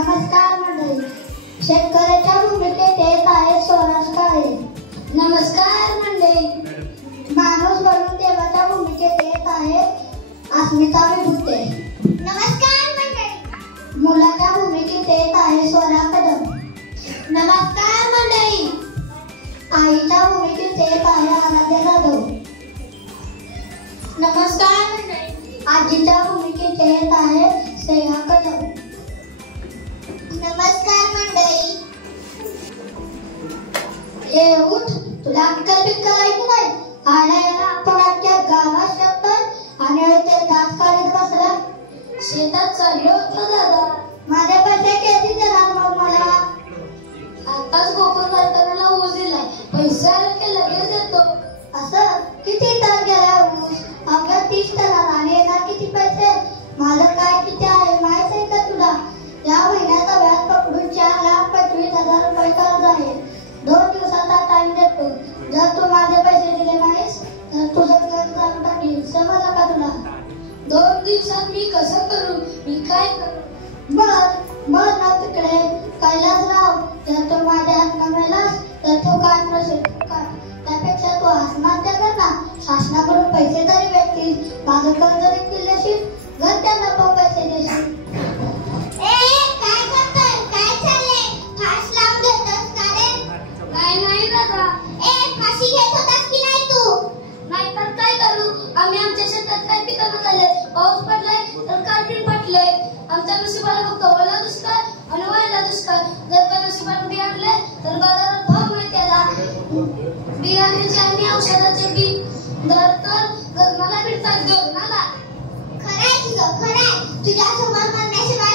नमस्कार मंडळी. शेतकऱ्याच्या भूमिकेत येत आहे स्वराज काळे. नमस्कार मंडळी. माणूस बनून देवाच्या भूमिकेत येत आहे अस्मिता विभूते. नमस्कार मंडळी. मुलाच्या भूमिकेत येत आहे स्वरा कदम. नमस्कार मंडळी. आईच्या भूमिकेत येत आहे आराध्या जाधव. नमस्कार मंडळी. आजीच्या भूमिकेत येत आहे स्नेहा कदम. नमस्कार मंडळी. ए उठ, तुला अक्कल बिक्कल आहे की नाही? आणायला आपण अख्ख्या गावात शकतो आणि ते दात काढत बसला. शेतात चाललो होतो दादा. माझे पैसे किती देणार मग मला? आताच गोकुळ कारखान्याला ऊस दिलाय. पैसे आले की लगेच देतो. असं किती टन गेला ऊस? अगं 30 टनाला. आणि येणार किती पैसे? माझं काय किती आहे माहित आहे का तुला? या महिन्याचा व्याज पकडून 4,25,000 रुपये कर्ज आहे. 2 दिवसाचा टाइम देतो. जर तू माझे पैसे दिले नाहीस तर तुझं कर्ज काढून टाकीन. समजलं का तुला? 2 दिवसात मी कसं करू? मी काय करू? बघ ना तिकडे कैलासराव. जर तू माझ्या हातनं मेलास तर तू काय प्रश्न काढ. त्यापेक्षा तू आत्महत्या कर ना. शासनाकडून पैसे तरी भेटतील. माझं कर्ज देखील देशील. जर त्यांना पण पैसे देशील. काय करतोय? काय चाललंय? फास लावून घेतोस का रे? नाही दादा. फाशी घेत होतास की नाही तू? नाही तर काय करू? आम्ही आमच्या शेतात काय पिकांना झाले. पाऊस पडलाय तर काढून पटलंय. आमच्या नशिबाला फक्त ओला दुष्काळ आणि वाळला दुष्काळ. जर का नशिबाला बी आणले तर बाजारात भाव नाही त्याला. बियाण्याचे आणि औषधाचे बी दर तर गगनाला भिडतात. गगनाला. खरंय तुझं, खरंय. तुझ्यासमोर म्हणण्याशिवाय